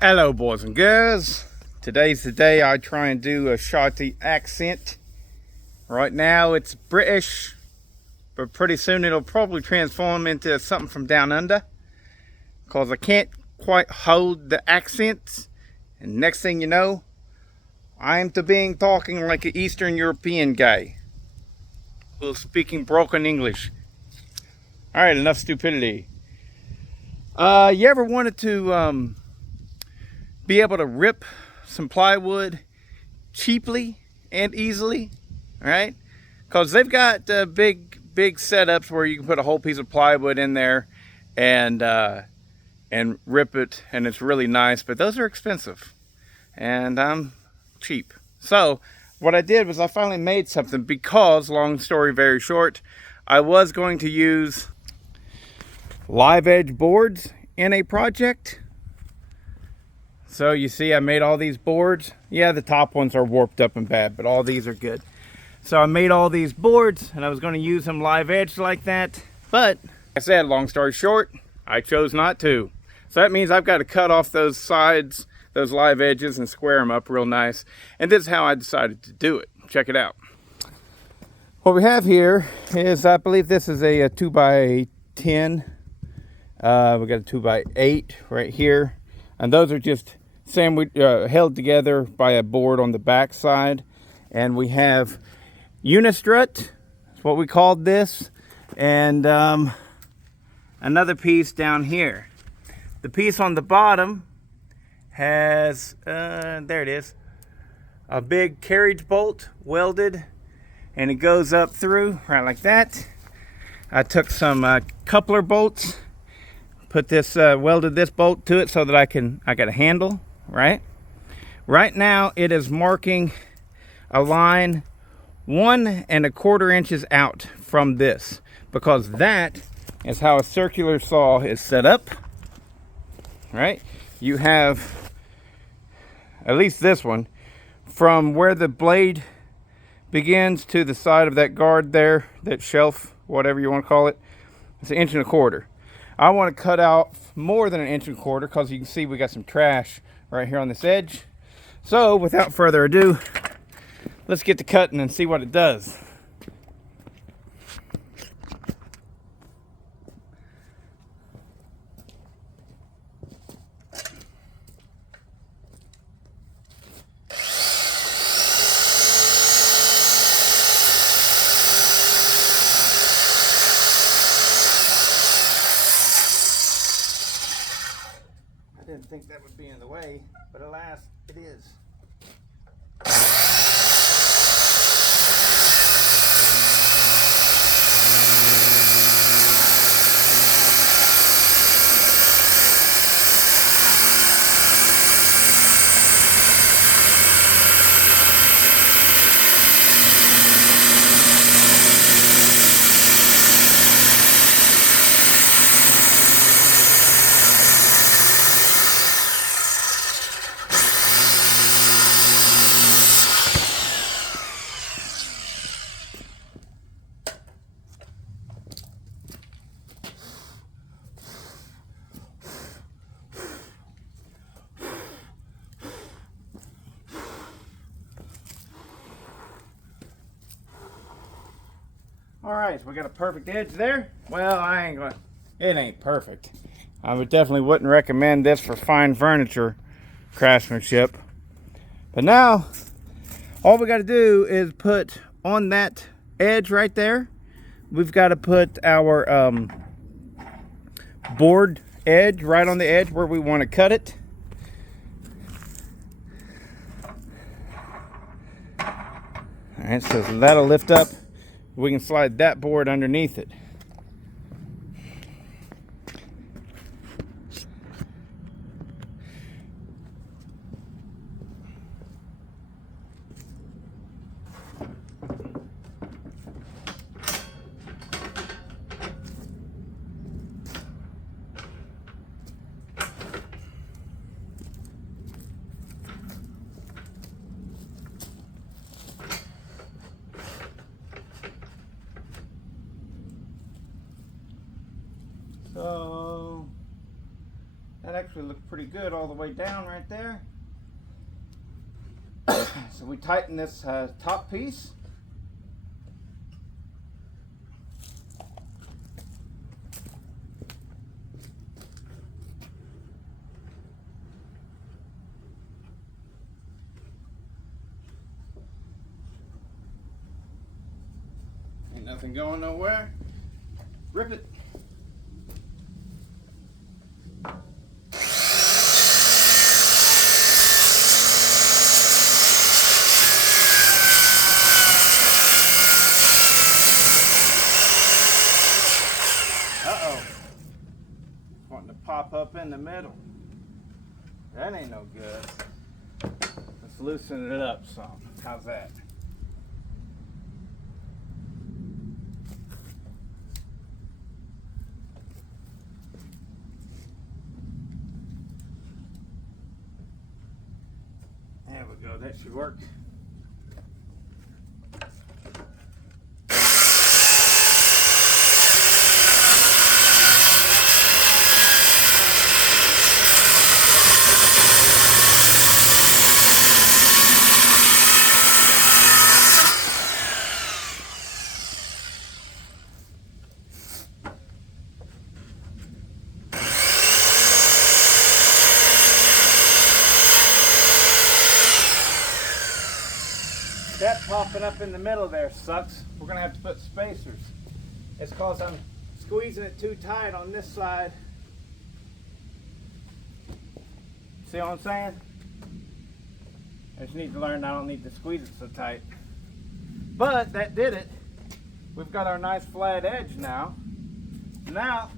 Hello boys and girls, today's the day I try and do a shawty accent. Right now it's British, but pretty soon it'll probably transform into something from down under, because I can't quite hold the accents, and next thing you know I am to being talking like an Eastern European guy who's speaking broken English. Alright, enough stupidity. You ever wanted to be able to rip some plywood cheaply and easily, right? Because they've got big setups where you can put a whole piece of plywood in there and rip it, and it's really nice, but those are expensive and I'm cheap. So what I did was I finally made something, because, long story very short, I was going to use live edge boards in a project. So you see I made all these boards. Yeah, the top ones are warped up and bad, but all these are good. So I made all these boards and I was going to use them live edge like that. But like I said, long story short, I chose not to. So that means I've got to cut off those sides, those live edges, and square them up real nice. And this is how I decided to do it. Check it out. What we have here is, I believe this is a 2x10. We got a 2x8 right here. And those are just held together by a board on the back side. And we have unistrut, that's what we called this, and another piece down here. The piece on the bottom has there it is, a big carriage bolt welded, and it goes up through right like that. I took some coupler bolts, put this welded this bolt to it so that I got a handle. Right now it is marking a line 1 1/4 inches out from this, because that is how a circular saw is set up. Right, you have, at least this one, from where the blade begins to the side of that guard there, that shelf, whatever you want to call it, it's 1 1/4 inches. I want to cut out more than 1 1/4 inches, because you can see we got some trash right here on this edge. So without further ado, let's get to cutting and see what it does. I didn't think that would be in the way, but alas, it is. Alright, so we got a perfect edge there. Well, it ain't perfect. I definitely wouldn't recommend this for fine furniture craftsmanship. But now, all we got to do is put on that edge right there, we've got to put our board edge right on the edge where we want to cut it. Alright, so that'll lift up. We can slide that board underneath it. actually looks pretty good all the way down right there. So we tighten this top piece. Ain't nothing going nowhere. Rip it. Uh-oh. Wanting to pop up in the middle. That ain't no good. Let's loosen it up some. How's that? There we go. That should work. That popping up in the middle there sucks. We're gonna have to put spacers. It's cause I'm squeezing it too tight on this side. See what I'm saying? I just need to learn I don't need to squeeze it so tight. But that did it. We've got our nice flat edge now. Now,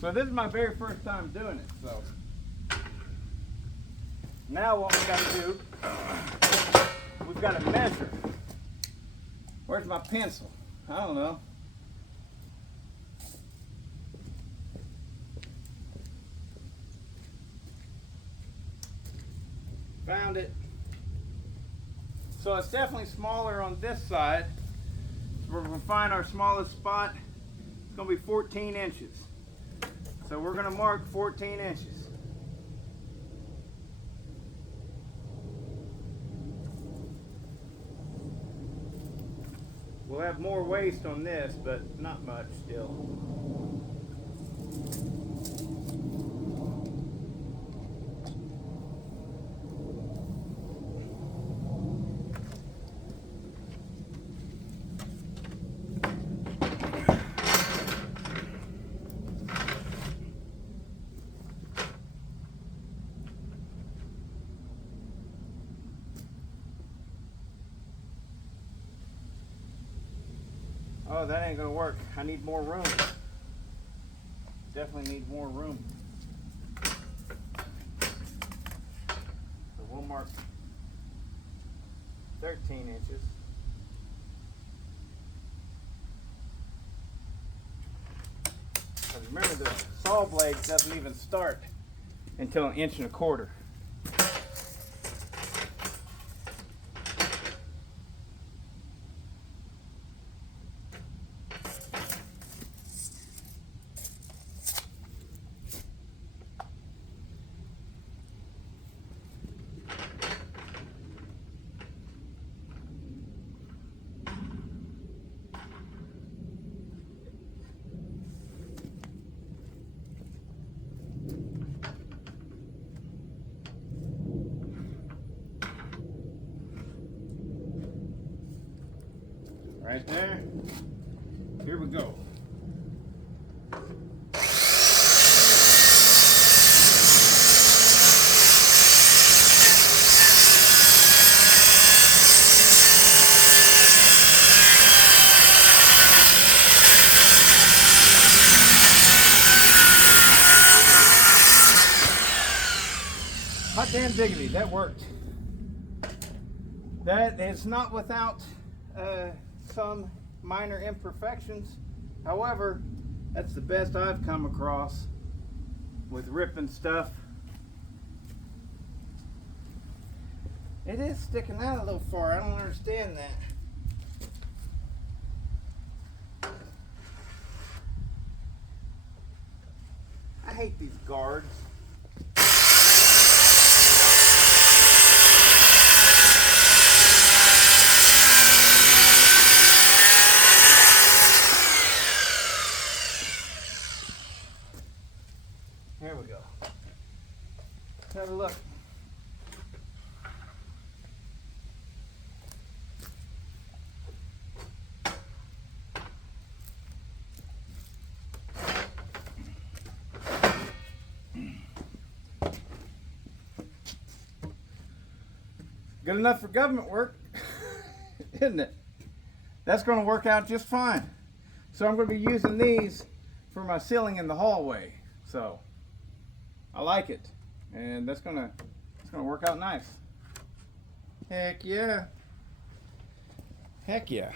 so this is my very first time doing it, so now what we got to do, we've got to measure. Where's my pencil? I don't know. Found it. So it's definitely smaller on this side. We're going to find our smallest spot. It's going to be 14 inches. So we're going to mark 14 inches. We'll have more waste on this, but not much still. Oh, that ain't gonna work. I need more room. Definitely need more room. So we'll mark 13 inches. Because remember, the saw blade doesn't even start until 1.25 inches. Right there. Here we go. Hot damn diggity, that worked. That is not without some minor imperfections. However, that's the best I've come across with ripping stuff. It is sticking out a little far. I don't understand that. hate these guards. Here we go. Let's have a look. Good enough for government work, isn't it? That's going to work out just fine. So I'm going to be using these for my ceiling in the hallway. So I like it, and it's going to work out nice. Heck yeah. Heck yeah.